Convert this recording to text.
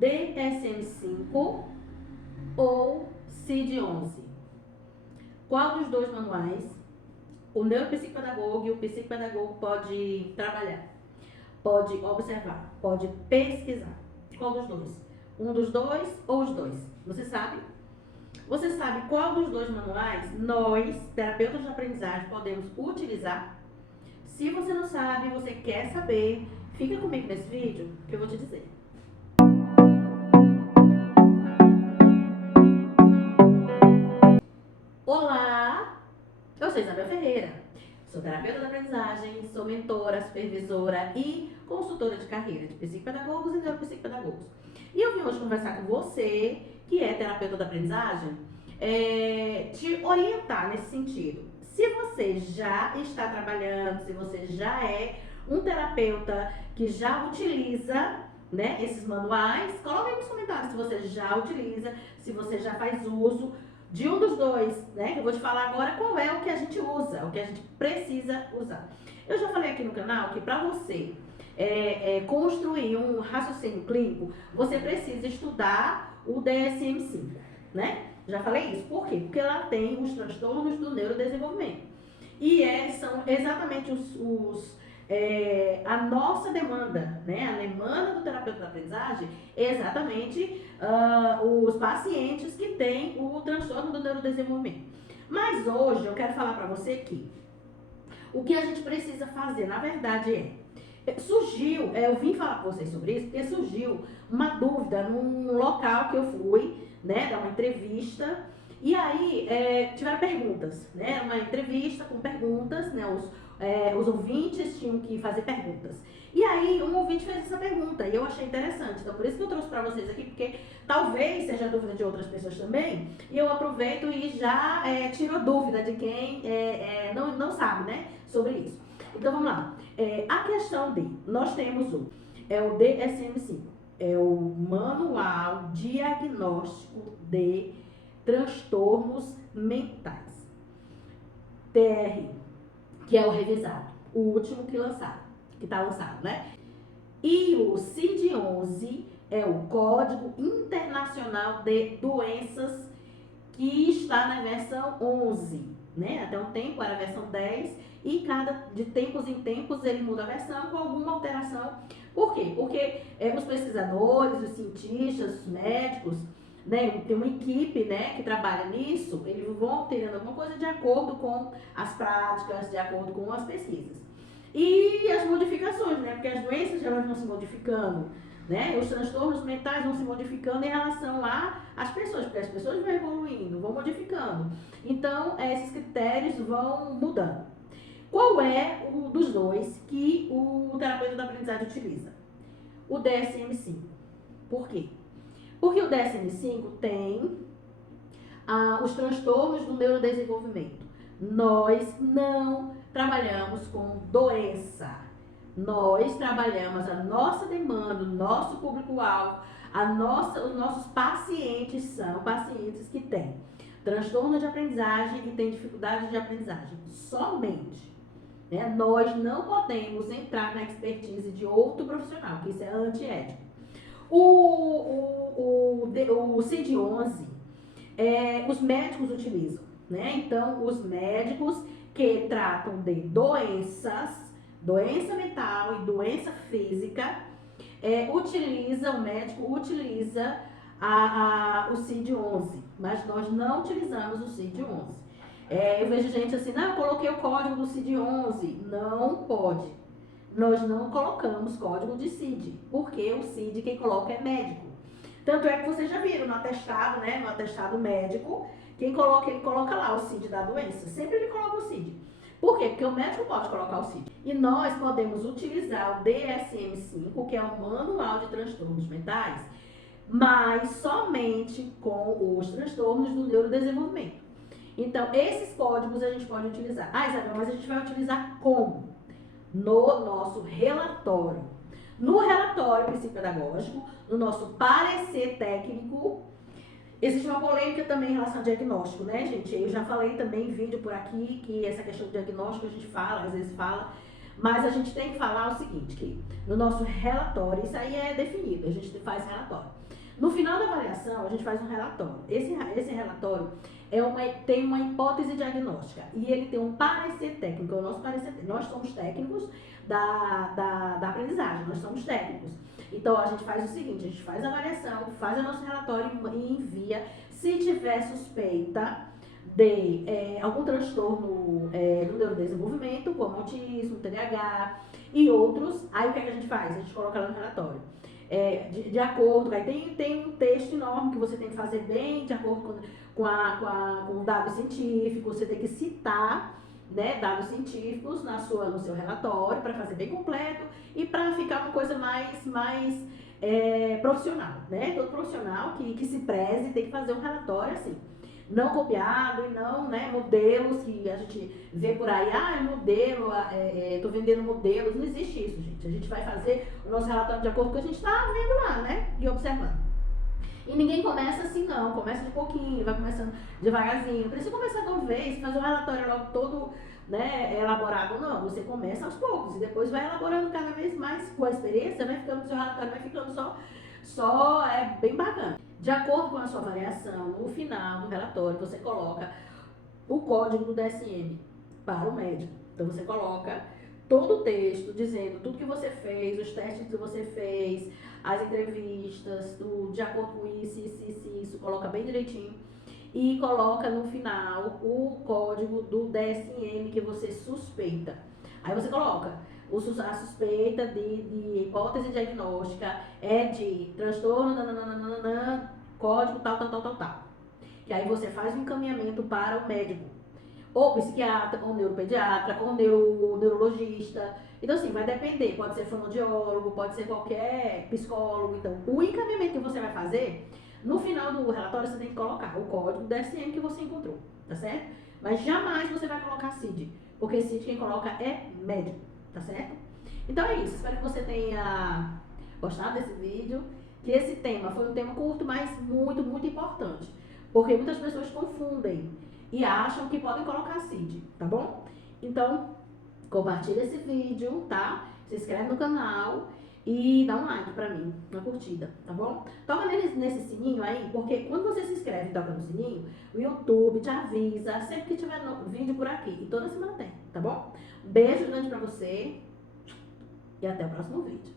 DSM-5 ou CID-11? Qual dos dois manuais o neuropsicopedagogo e o psicopedagogo pode trabalhar? Pode observar, pode pesquisar. Qual dos dois? Um dos dois ou os dois? Você sabe? Você sabe qual dos dois manuais nós, terapeutas de aprendizagem, podemos utilizar? Se você não sabe, você quer saber, fica comigo nesse vídeo que eu vou te dizer. Olá, eu sou Isabel Ferreira, sou terapeuta de aprendizagem, sou mentora, supervisora e consultora de carreira de psicopedagogos e neuropsicopedagogos. E eu vim hoje conversar com você, que é terapeuta de aprendizagem, te orientar nesse sentido. Se você já está trabalhando, se você já é um terapeuta que já utiliza, né, esses manuais, coloque aí nos comentários se você já utiliza, se você já faz uso de um dos dois, né, que eu vou te falar agora qual é o que a gente usa, o que a gente precisa usar. Eu já falei aqui no canal que para você construir um raciocínio clínico, você precisa estudar o DSM-5, né? Já falei isso. Por quê? Porque ela tem os transtornos do neurodesenvolvimento. E são exatamente a nossa demanda, né? A demanda do terapeuta da aprendizagem é exatamente os pacientes que têm o transtorno do neurodesenvolvimento. Mas hoje eu quero falar para você que o que a gente precisa fazer, na verdade, surgiu, eu vim falar com vocês sobre isso, porque surgiu uma dúvida num local que eu fui, né, dar uma entrevista, e aí tiveram perguntas, né, uma entrevista com perguntas, né, os ouvintes tinham que fazer perguntas. E aí um ouvinte fez essa pergunta e eu achei interessante, então por isso que eu trouxe para vocês aqui, porque talvez seja dúvida de outras pessoas também, e eu aproveito e já tiro dúvida de quem não sabe, né, sobre isso. Então vamos lá. A questão nós temos o DSM-5, é o Manual Diagnóstico de Transtornos Mentais. TR, que é o revisado, o último que está lançado, né? E o CID-11 é o Código Internacional de Doenças, que está na versão 11, né? Até um tempo era a versão 10 e de tempos em tempos ele muda a versão com alguma alteração. Por quê? Porque os pesquisadores, os cientistas, os médicos, né, tem uma equipe, né, que trabalha nisso, eles vão alterando alguma coisa de acordo com as práticas, de acordo com as pesquisas. E as modificações, né, porque as doenças elas vão se modificando, né, os transtornos mentais vão se modificando em relação às pessoas, porque as pessoas vão evoluindo, vão modificando. Então, esses critérios vão mudando. Qual é o dos dois que o terapeuta da aprendizagem utiliza? O DSM-5. Por quê? Porque o DSM-5 tem os transtornos do neurodesenvolvimento. Nós não trabalhamos com doença. Nós trabalhamos a nossa demanda, o nosso público-alvo, os nossos pacientes são pacientes que têm transtorno de aprendizagem e têm dificuldade de aprendizagem. Somente. Né? Nós não podemos entrar na expertise de outro profissional, porque isso é antiético. O CID-11, os médicos utilizam, né? Então, os médicos que tratam de doença mental e doença física, o médico utiliza o CID-11, mas nós não utilizamos o CID-11. Eu vejo gente assim, não, eu coloquei o código do CID-11, não pode. Nós não colocamos código de CID, porque o CID quem coloca é médico. Tanto é que vocês já viram no atestado, né? No atestado médico, ele coloca lá o CID da doença. Sempre ele coloca o CID. Por quê? Porque o médico pode colocar o CID. E nós podemos utilizar o DSM-5, que é o Manual de Transtornos Mentais, mas somente com os transtornos do neurodesenvolvimento. Então, esses códigos a gente pode utilizar. Ah, Isabel, mas a gente vai utilizar como? No nosso relatório. No relatório psicopedagógico, no nosso parecer técnico, existe uma polêmica também em relação ao diagnóstico, né, gente? Eu já falei também em vídeo por aqui que essa questão do diagnóstico a gente fala, às vezes fala, mas a gente tem que falar o seguinte, que no nosso relatório, isso aí é definido, a gente faz relatório. No final da avaliação, a gente faz um relatório. Esse relatório tem uma hipótese diagnóstica e ele tem um parecer técnico, é o nosso parecer técnico. Nós somos técnicos da aprendizagem, nós somos técnicos. Então, a gente faz o seguinte, a gente faz a avaliação, faz o nosso relatório e envia. Se tiver suspeita de algum transtorno do neurodesenvolvimento, como autismo, TDAH e outros, aí o que é que a gente faz? A gente coloca lá no relatório. De acordo, aí tem um texto enorme que você tem que fazer bem de acordo com o dado científico, você tem que citar, né, dados científicos no seu relatório para fazer bem completo e para ficar uma coisa mais profissional, né? Todo profissional que se preze tem que fazer um relatório assim. Não copiado e não, né, modelos que a gente vê por aí, modelo, tô vendendo modelos, não existe isso, gente. A gente vai fazer o nosso relatório de acordo com o que a gente está vendo lá, né, e observando. E ninguém começa assim não, começa de pouquinho, vai começando devagarzinho. Não precisa começar de uma vez, fazer um relatório logo todo, né, elaborado, não. Você começa aos poucos e depois vai elaborando cada vez mais com a experiência, vai ficando, seu relatório vai ficando só bem bacana. De acordo com a sua avaliação, no final do relatório, você coloca o código do DSM para o médico. Então, você coloca todo o texto dizendo tudo que você fez, os testes que você fez, as entrevistas, de acordo com isso, coloca bem direitinho. E coloca no final o código do DSM que você suspeita. Aí você coloca a suspeita de hipótese diagnóstica é de transtorno, código tal. Que aí você faz um encaminhamento para o médico, ou psiquiatra, ou neuropediatra, ou neurologista. Então, assim, vai depender, pode ser fonoaudiólogo, pode ser qualquer psicólogo. Então, o encaminhamento que você vai fazer, no final do relatório você tem que colocar o código do DSM que você encontrou, tá certo? Mas jamais você vai colocar CID, porque CID quem coloca é médico, tá certo? Então é isso, espero que você tenha gostado desse vídeo, que esse tema foi um tema curto, mas muito, muito importante, porque muitas pessoas confundem e acham que podem colocar CID, tá bom? Então, compartilha esse vídeo, tá? Se inscreve no canal e dá um like pra mim, uma curtida, tá bom? Toca nesse sininho aí, porque quando você se inscreve e toca no sininho, o YouTube te avisa sempre que tiver vídeo por aqui. E toda semana tem, tá bom? Beijo grande pra você e até o próximo vídeo.